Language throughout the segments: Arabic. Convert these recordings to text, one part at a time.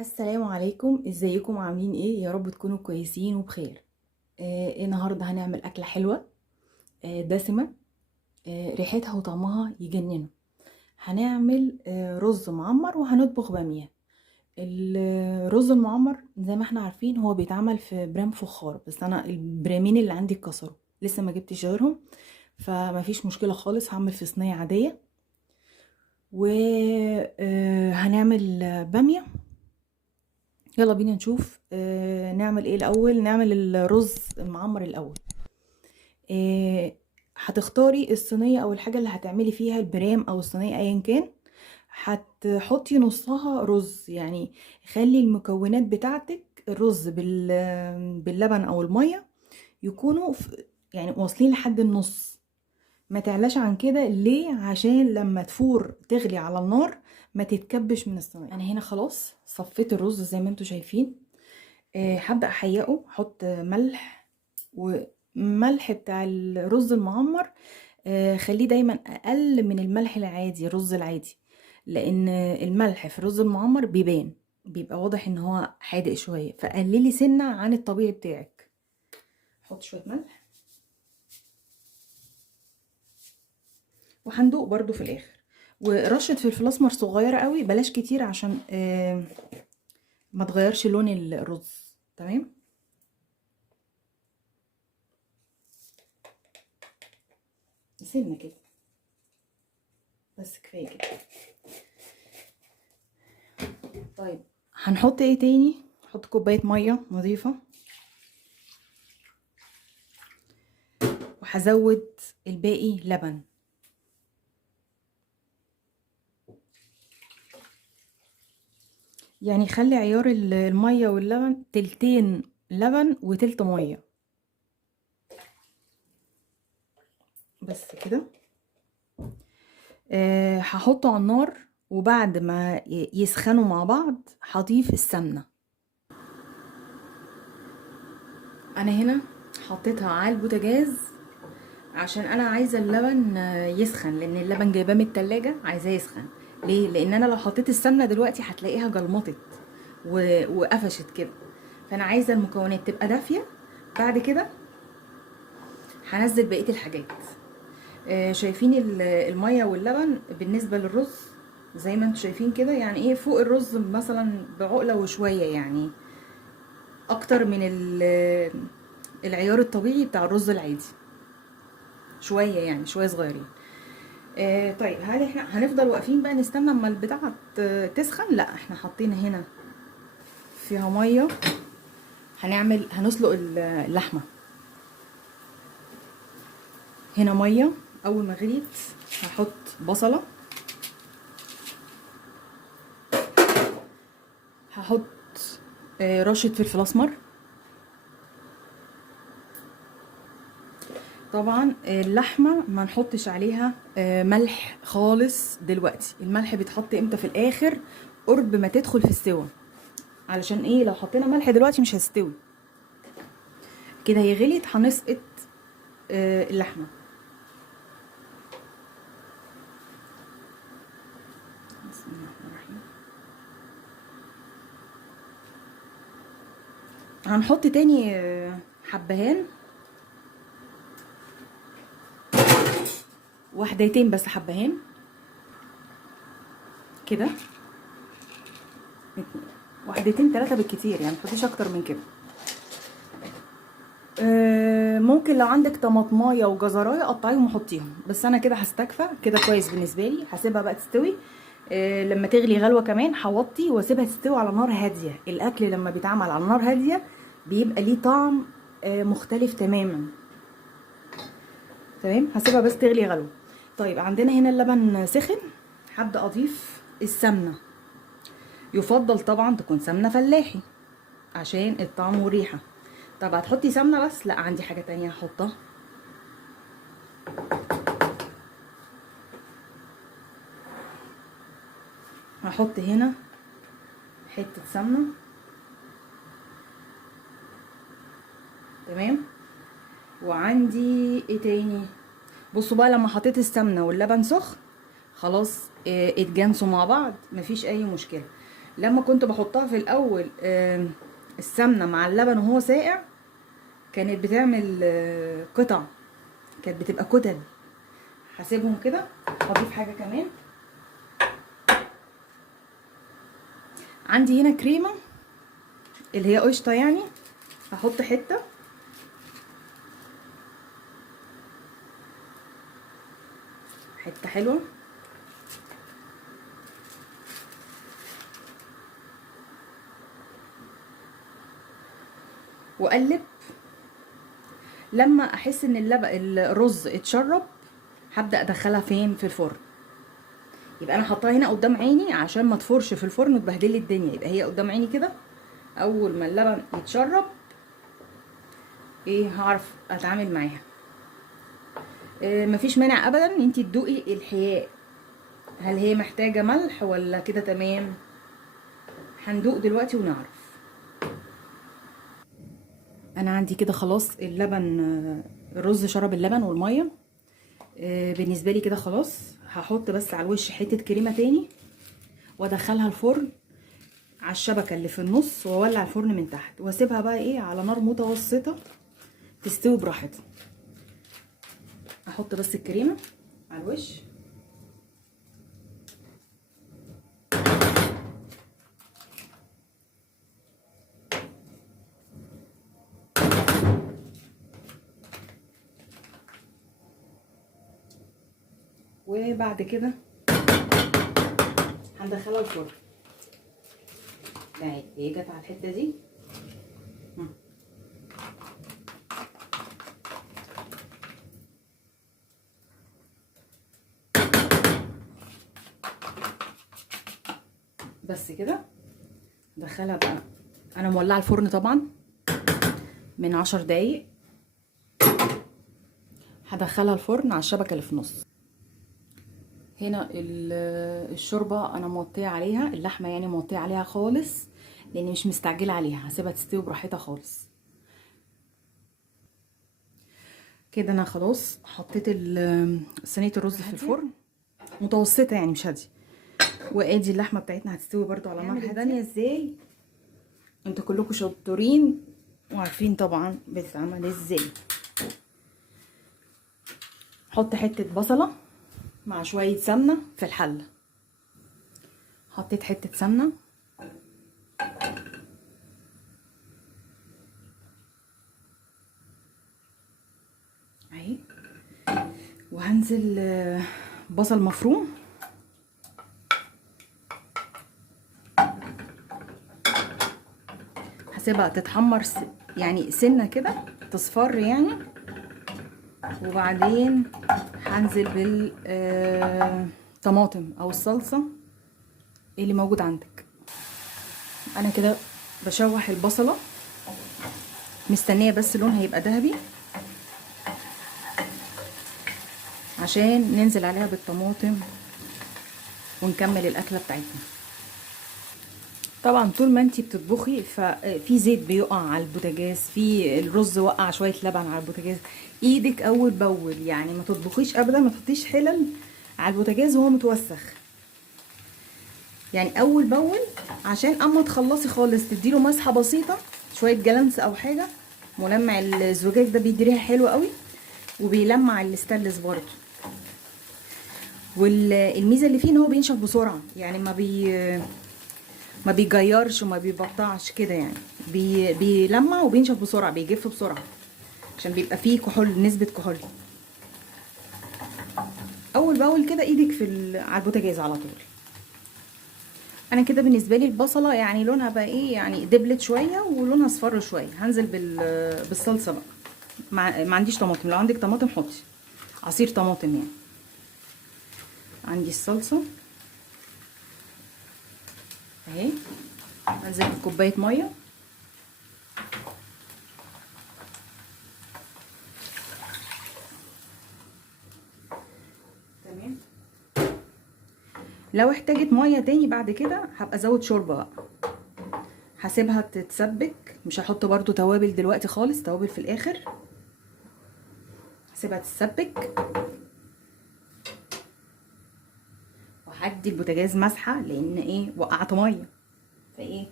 السلام عليكم، ازيكم؟ عاملين ايه؟ يا رب تكونوا كويسين وبخير. النهارده هنعمل اكله حلوه، دسمه، ريحتها وطعمها يجننوا. هنعمل رز معمر وهنطبخ باميه. الرز المعمر زي ما احنا عارفين هو بيتعمل في برام فخار، بس انا البرامين اللي عندي اتكسروا، لسه ما جبتش غيرهم، فما فيش مشكله خالص، هعمل في صينيه عاديه. وهنعمل باميه. يلا بينا نشوف نعمل ايه الاول. نعمل الرز المعمر الاول. هتختاري الصينيه او الحاجه اللي هتعملي فيها البرام او الصينيه ايا كان. هتحطي نصها رز، يعني خلي المكونات بتاعتك الرز باللبن او الميه يكونوا يعني واصلين لحد النص، ما تعلاش عن كده. ليه؟ عشان لما تفور تغلي على النار ما تتكبش من الصينيه. انا هنا خلاص صفيت الرز زي ما انتوا شايفين. هبدأ احيقه، احط ملح، وملح بتاع الرز المعمر خليه دايما اقل من الملح العادي، الرز العادي، لان الملح في الرز المعمر بيبقى واضح ان هو حادق شوية، فقللي سنة عن الطبيعي بتاعك. حط شوية ملح، وهندوق برضو في الاخر، ورشة فلفل اسمر صغيرة قوي، بلاش كتير عشان ما تغيرش لون الرز. تمام. سنة كده بس، كفاية كده. طيب هنحط ايه تاني؟ نحط كوباية مية نظيفة، وهزود الباقي لبن. يعني خلي عيار المية واللبن تلتين لبن وتلت مية، بس كده. هحطه على النار، وبعد ما يسخنوا مع بعض هضيف السمنة. انا هنا حطيتها على البوتاجاز عشان انا عايزه اللبن يسخن، لان اللبن جايباه من التلاجة عايزاه يسخن. ليه؟ لان انا لو حطيت السمنه دلوقتي هتلاقيها جلمطت وقفشت كده، فانا عايزه المكونات تبقى دافيه. بعد كده هنزل بقيه الحاجات. شايفين الميه واللبن بالنسبه للرز زي ما انتم شايفين كده، يعني ايه، فوق الرز مثلا بعقله وشويه، يعني اكتر من العيار الطبيعي بتاع الرز العادي شويه، يعني شويه صغيرين. طيب، هل احنا هنفضل واقفين بقى نستنى اما البتاعه تسخن؟ لا، احنا حاطين هنا فيها ميه، هنسلق اللحمه. هنا ميه، اول ما غليت هحط بصله، هحط رشه فلفل اسمر. طبعا اللحمه ما نحطش عليها ملح خالص دلوقتي، الملح بيتحط امتى؟ في الاخر، قرب ما تدخل في السوا. علشان ايه؟ لو حطينا ملح دلوقتي مش هتستوي كده، هي غليت هنسقط اللحمه. بسم الله الرحمن الرحيم. هنحط تاني حبهان، وحدتين بس حبهان كده، وحدتين 3 بالكتير، يعني متحطيش اكتر من كده. ممكن لو عندك طماطمايه وجزرايه قطعيهم وحطيهم، بس انا كده هستكفى كده كويس بالنسبه لي. هسيبها بقى تستوي. لما تغلي غلوه كمان هوطي واسيبها تستوي على نار هاديه. الاكل لما بيتعمل على نار هاديه بيبقى ليه طعم مختلف تماما. تمام، هسيبها بس تغلي غلوه. طيب، عندنا هنا اللبن سخن، هبدا اضيف السمنه. يفضل طبعا تكون سمنه فلاحي عشان الطعم والريحه. طب هتحطي سمنه بس؟ لا، عندي حاجه تانية هحطها. هحط هنا حته سمنه. تمام. وعندي ايه تاني؟ بصوا بقى، لما حطيت السمنه واللبن سخن خلاص اتجانسوا مع بعض، مفيش اي مشكله. لما كنت بحطها في الاول السمنه مع اللبن وهو ساقع، كانت بتعمل قطع، كانت بتبقى كتل. هسيبهم كده. هضيف حاجه كمان. عندي هنا كريمه اللي هي قشطه يعني، هحط حته. حته حلوه. واقلب. لما احس ان الرز اتشرب، هبدا ادخلها فين؟ في الفرن. يبقى انا حطاها هنا قدام عيني عشان ما تفرش في الفرن وتبهدل لي الدنيا، يبقى هي قدام عيني كده. اول ما اللبن يتشرب هعرف اتعامل معاها. مفيش مانع ابدا ان انتي تدوقي الحياء، هل هي محتاجه ملح ولا كده تمام. هندوق دلوقتي ونعرف. انا عندي كده خلاص اللبن، الرز شرب اللبن والميه. بالنسبه لي كده خلاص. هحط بس على الوش حته كريمه تاني وادخلها الفرن على الشبكه اللي في النص، واولع الفرن من تحت واسيبها بقى على نار متوسطه تستوي براحتها. احط بس الكريمه على الوش. وبعد كده هندخلها الفرن. اهي هي جت على الحته دي. بس كده ندخلها بقى. انا مولعه الفرن طبعا من 10 دقايق. هدخلها الفرن على الشبكه اللي في النص. هنا الشوربه انا موطيه عليها، اللحمه يعني موطيه عليها خالص، لاني مش مستعجله عليها، هسيبها تستوي براحتها خالص. كده انا خلاص حطيت صينيه الرز في الفرن متوسطه يعني مش هاديه. وادي اللحمه بتاعتنا هتستوي برضو على نار هاديه. ازاي؟ انتوا كلكم شطورين وعارفين طبعا بتتعمل ازاي. حط حته بصله مع شويه سمنه في الحله. حطيت حته سمنه اهي، وهنزل بصل مفروم. هسيبها تتحمر يعني سنه كده، تصفر يعني. وبعدين هنزل بالطماطم او الصلصه اللي موجود عندك. انا كده بشوح البصله، مستنيه بس لونها يبقى ذهبي عشان ننزل عليها بالطماطم ونكمل الاكله بتاعتنا. طبعا طول ما انتي بتطبخي ففي زيت بيقع على البوتاجاز، في الرز وقع شويه لبن على البوتاجاز. ايدك اول باول يعني، ما تطبخيش ابدا، ما تحطيش حلل على البوتاجاز وهو متوسخ يعني، اول باول، عشان اما تخلصي خالص تديله مسحه بسيطه، شويه جلنس او حاجه. ملمع الزجاج ده بيدي ريحه حلوه قوي، وبيلمع الاستانلس برضه. والميزه اللي فيه ان هو بينشف بسرعه يعني، ما بيجيرش وما بيبطعش كده يعني، بيلمع وبينشف بسرعه، بيجف بسرعه عشان بيبقى فيه كحول، نسبه كحول. اول باول كده ايدك على البوتاجاز على طول. انا كده بالنسبه لي البصله يعني لونها بقى يعني دبلت شويه ولونها اصفر شويه. هنزل بالصلصه بقى. ما عنديش طماطم، لو عندك طماطم حطي عصير طماطم يعني. عندي الصلصه اهي. هنزل بكوبايه ميه. تمام. لو احتاجت ميه تاني بعد كده هبقى ازود شوربه بقى. هسيبها تتسبك، مش هحط برضو توابل دلوقتي خالص، توابل في الاخر. هسيبها تتسبك وهدي البوتاجاز مسحه، لان وقعت ميه. فايه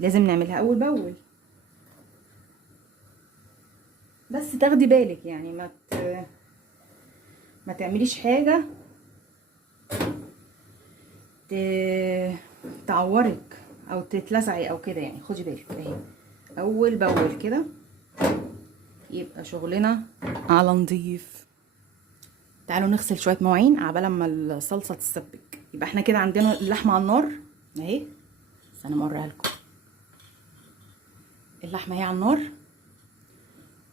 لازم نعملها اول باول. بس تاخدي بالك يعني ما تعمليش حاجه تعورك او تتلسعي او كده يعني. خدي بالك اهي اول باول كده، يبقى شغلنا على نضيف. تعالوا نغسل شويه مواعين عبال ما الصلصه تتسبك. يبقى احنا كده عندنا اللحمه على النار اهي. استنى اوريها لكم. اللحمه اهي على النار،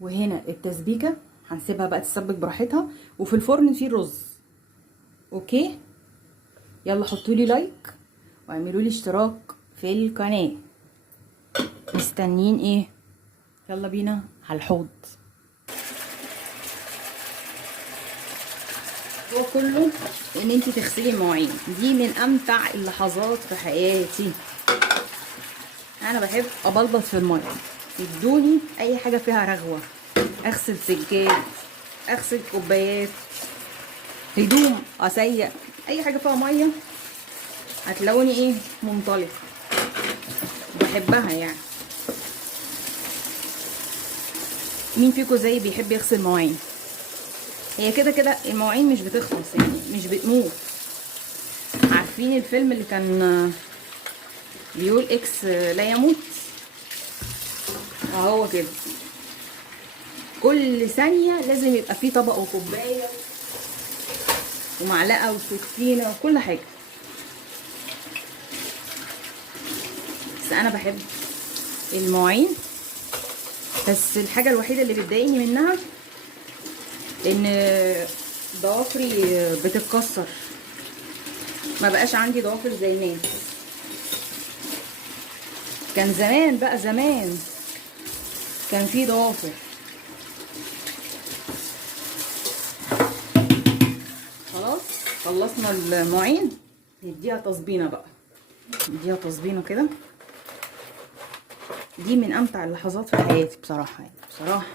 وهنا التسبيكه هنسيبها بقى تتسبك براحتها، وفي الفرن في رز. اوكي، يلا حطوا لي لايك واعملوا لي اشتراك في القناه. مستنيين ايه؟ يلا بينا على الحوض. هو كله ان انتي تغسلي المواعين، دي من امتع اللحظات في حياتي. انا بحب ابلبط في الميه، ادوني اي حاجه فيها رغوه، اغسل سجاد، اغسل كوبايات، هدوم، اسيق، اي حاجه فيها ميه هتلاقوني ايه منطلقه. بحبها يعني. مين فيكم زي بيحب يغسل مواعين؟ هي كده كده المواعين مش بتخلص يعني، مش بتموت. عارفين الفيلم اللي كان بيقول اكس لا يموت؟ اهو كده، كل ثانيه لازم يبقى فيه طبق وكوبايه ومعلقه وسكينه وكل حاجه. بس انا بحب المواعين، بس الحاجه الوحيده اللي بتضايقني منها ان ضوافري بتتكسر. ما بقاش عندي ضوافر زي الناس. كان زمان بقى، زمان كان في ضوافر. خلاص خلصنا المواعين، نديها تصبينه بقى. نديها تصبينه كده. دي من امتع اللحظات في حياتي بصراحه يعني، بصراحه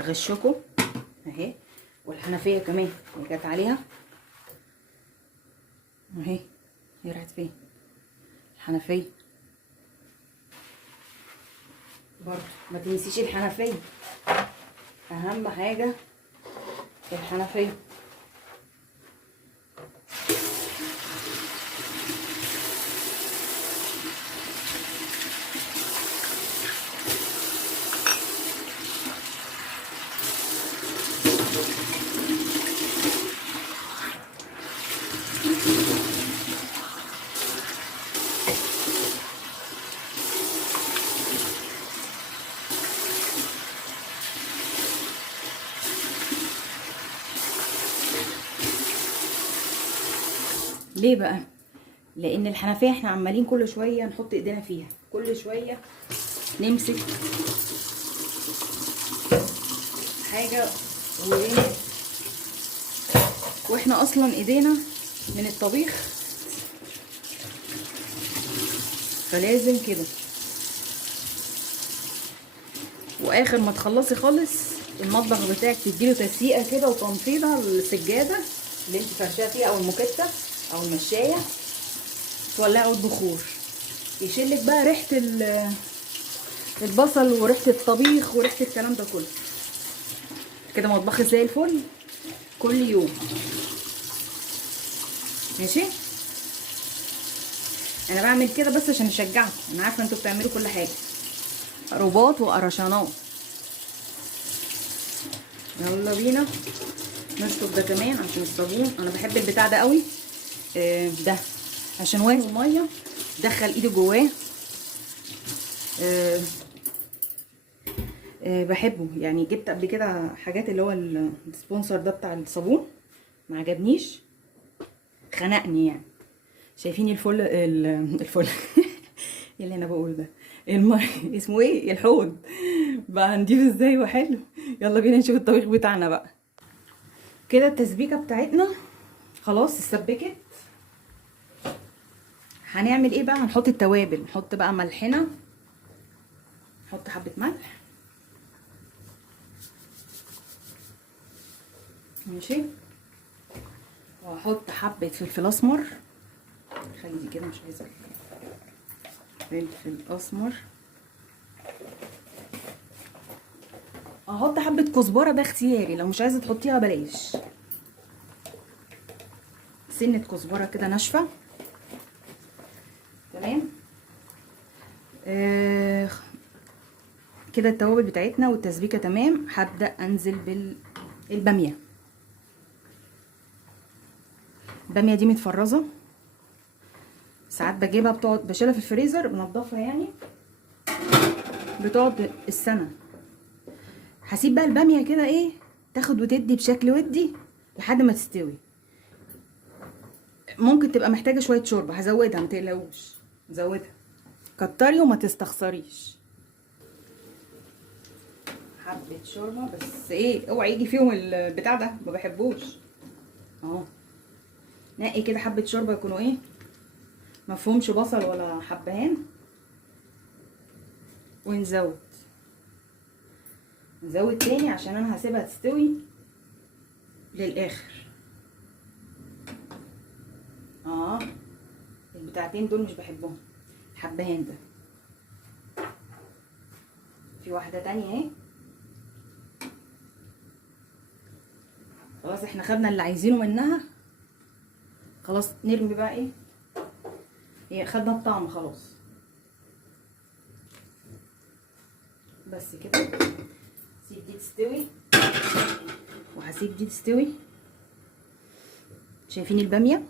اغشكم اهي. والحنفيه كمان اللي جت عليها اهي، هي راحت فين الحنفيه؟ برضه ما تنسيش الحنفيه، اهم حاجه الحنفيه. ليه بقى؟ لان الحنفيه احنا عمالين كل شويه نحط ايدينا فيها، كل شويه نمسك حاجه واحنا اصلا ايدينا من الطبيخ، فلازم كده. واخر ما تخلصي خالص المطبخ بتاعك تديله تسيقه كده وتنفيضه للسجاده اللي انت فرشاها فيها او الموكيته او المشايه، تولعي عود بخور يشيلك بقى ريحه البصل وريحه الطبيخ وريحه الكلام ده كله. كده مطبخي زي الفل كل يوم. ماشي، انا بعمل كده بس عشان اشجعكم. انا عارفه انتوا بتعملوا كل حاجه، رباط وقرشانات. يلا بينا نشطف ده كمان عشان الصابون. انا بحب البتاع ده قوي، ده عشان وين الميه دخل ايدي جواه. بحبه يعني. جبت قبل كده حاجات اللي هو السبونسر ده بتاع الصابون، ما عجبنيش، خنقني يعني. شايفين الفل اللي انا بقول ده اسمه ايه؟ الحوض بقى نضيف ازاي وحلو. يلا بينا نشوف الطبيخ بتاعنا بقى. كده التسبيكه بتاعتنا خلاص اتسبكت. هنعمل ايه بقى؟ هنحط التوابل. نحط بقى ملحنا، نحط حبه ملح ماشي، وهحط حبه فلفل اسمر. خلي دي كده مش عايزه. فلفل اسمر، احط حبه كزبره ده اختياري، لو مش عايزه تحطيها بلاش. سنه كزبره كده ناشفه. تمام. كده التوابل بتاعتنا والتسبيكه تمام. هبدا انزل بالباميه. الباميه دي متفرزه، ساعات بجيبها بتقعد بشيلها في الفريزر بنضفها يعني، بتقعد السنه. هسيب بقى الباميه كده ايه تاخد وتدي بشكل ودي لحد ما تستوي. ممكن تبقى محتاجه شويه شوربه، هزودها متقلقوش، زودها كتري وما تستخسريش. حبه شوربه بس ايه، اوعى يجي فيهم البتاع ده، ما بحبوش اهو. نقي كده حبه شوربه يكونوا ايه مفهومش بصل ولا حبهان. ونزود تاني عشان انا هسيبها تستوي للاخر. البتاعتين دول مش بحبهم، الحبهان ده. في واحده تانية اهي. خلاص احنا خدنا اللي عايزينه منها، خلاص نرمي بقى ايه، هي خدنا الطعم خلاص. بس كده سيب دي تستوي وهسيب دي تستوي. شايفين الباميه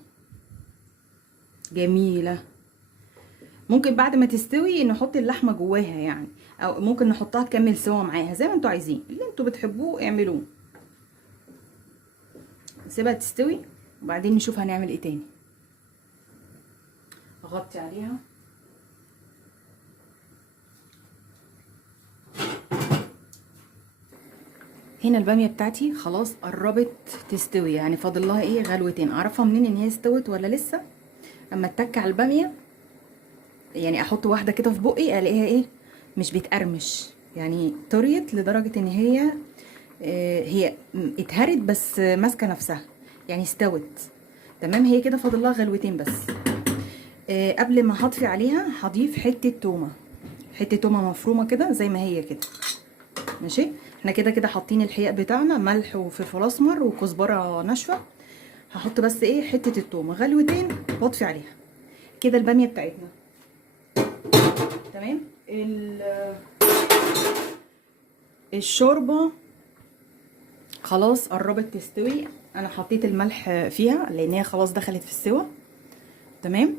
جميله. ممكن بعد ما تستوي نحط اللحمه جواها يعني، او ممكن نحطها تكمل سوا معاها زي ما انتوا عايزين، اللي انتوا بتحبوه اعملوه. نسيبها تستوي وبعدين نشوف هنعمل ايه تاني. اغطي عليها. هنا الباميه بتاعتي خلاص قربت تستوي، يعني فاضل لها ايه غلوتين. اعرفها منين ان هي استوت ولا لسه؟ اما اتك على الباميه، يعني احط واحده كده في بقي الاقيها ايه مش بتقرمش، يعني طريت لدرجه ان هي هي اتهرت بس ماسكه نفسها، يعني استوت تمام. هي كده فاضل لها غلوتين بس. قبل ما هطفي عليها هضيف حته تومه، حته تومه مفرومه كده زي ما هي كده. ماشي. احنا كده كده حاطين الحياء بتاعنا، ملح وفلفل اسمر وكزبره ناشفه. هحط بس ايه حته التومه غلوتين واطفي عليها كده الباميه بتاعتنا تمام. الشوربه خلاص قربت تستوي. انا حطيت الملح فيها لان هي خلاص دخلت في السوا تمام.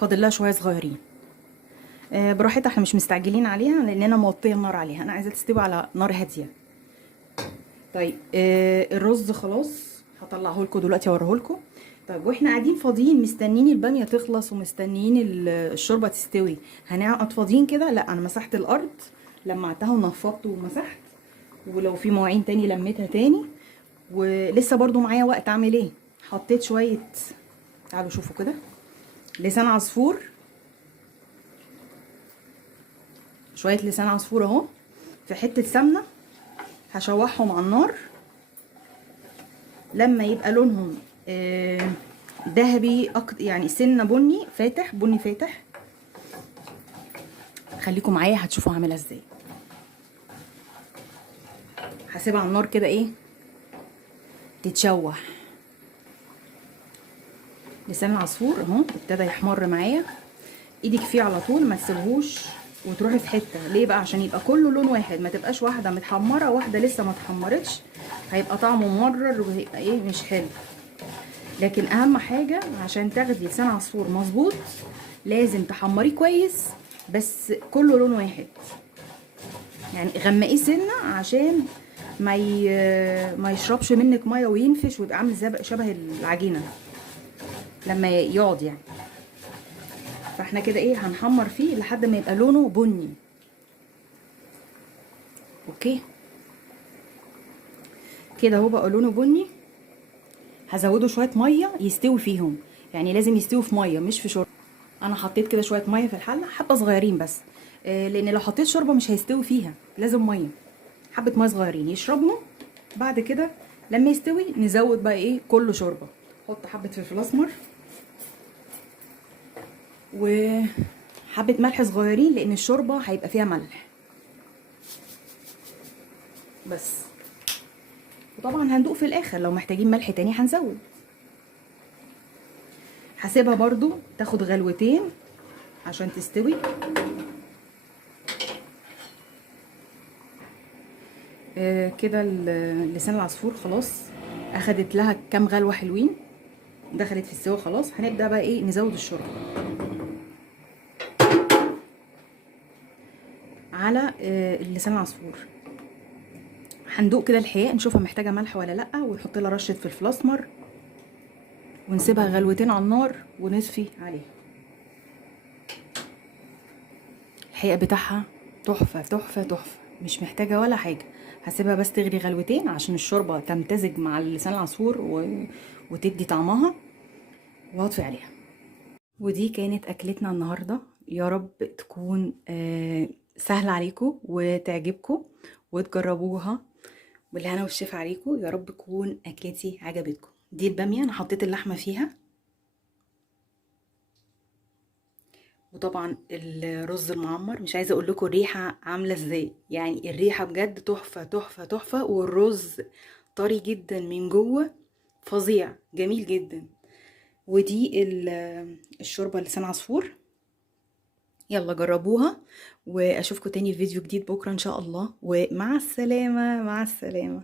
فاضل لها شويه صغيرين. براحتها، احنا مش مستعجلين عليها لان انا موطيه النار عليها، انا عايزه تستوي على نار هاديه. طيب الرز خلاص هطلعه لكم دلوقتي اوريه لكم. طيب واحنا قاعدين فاضيين مستنيين الباميه تخلص ومستنيين الشوربه تستوي، هنقعد فاضيين كده؟ لا، انا مسحت الارض، لمعتها ونفضت ومسحت، ولو في مواعين تاني لميتها تاني، ولسه برضو معايا وقت. اعمل ايه؟ حطيت شويه، تعالوا شوفوا كده، لسان عصفور، شويه لسان عصفور اهو في حته سمنه، هشوحهم على النار. لما يبقى لونهم ذهبي يعني سنه بني فاتح، بني فاتح، خليكم معايا هتشوفوا هعملها ازاي. هسيبها على النار كده ايه تتشوح. لسان العصفور اهو ابتدى يحمر معايا، ايدك فيه على طول، ما تسيبهوش وتروحي في حته. ليه بقى؟ عشان يبقى كله لون واحد، ما تبقاش واحده متحمره واحده لسه ما اتحمرتش، هيبقى طعمه ممرر وهيبقى ايه مش حلو. لكن اهم حاجه عشان تاخدي لسان عصفور مظبوط لازم تحمريه كويس، بس كله لون واحد، يعني غمقيه سنه عشان ما يشربش منك ميه وينفش ويبقى عامل شبه العجينه لما يقعد يعني. فاحنا كده ايه هنحمر فيه لحد ما يبقى لونه بني. اوكي كده هو بقى لونه بني. هزوده شويه ميه يستوي فيهم، يعني لازم يستوي في ميه مش في شوربه. انا حطيت كده شويه ميه في الحله، حبه صغيرين بس، لان لو حطيت شوربه مش هيستوي فيها، لازم ميه، حبه ميه صغيرين يشربوا. بعد كده لما يستوي نزود بقى ايه كله شوربه. حط حبه فلفل اسمر وحبه ملح صغيرين لان الشوربه هيبقى فيها ملح بس. وطبعا هندوق في الاخر، لو محتاجين ملح تاني هنزود. هسيبها برضو تاخد غلوتين عشان تستوي. كده لسان العصفور خلاص اخدت لها كام غلوه حلوين، دخلت في السوا خلاص. هنبدا بقى ايه، نزود الشوربه على لسان العصفور. هندوق كده الحياء نشوفها محتاجه ملح ولا لا، ونحط لها رشه فلفل اسمر ونسيبها غلوتين على النار ونصفي عليها. الحقيقة بتاعها تحفة تحفة تحفة، مش محتاجة ولا حاجة. هسيبها بس تغلي غلوتين عشان الشوربة تمتزج مع لسان العصفور وتدي طعمها، وهطفي عليها. ودي كانت أكلتنا النهاردة. يا رب تكون سهلة عليكم وتعجبكم وتجربوها، بالهنا والشفا عليكم. يا رب تكون أكلتي عجبتكم. دي البامية أنا حطيت اللحمة فيها، وطبعا الرز المعمر مش عايزه اقول لكم الريحه عامله ازاي، يعني الريحه بجد تحفه تحفه تحفه. والرز طري جدا من جوه، فظيع جميل جدا. ودي الشوربه لسان عصفور. يلا جربوها، واشوفكم تاني في فيديو جديد بكره ان شاء الله. ومع السلامه، مع السلامه.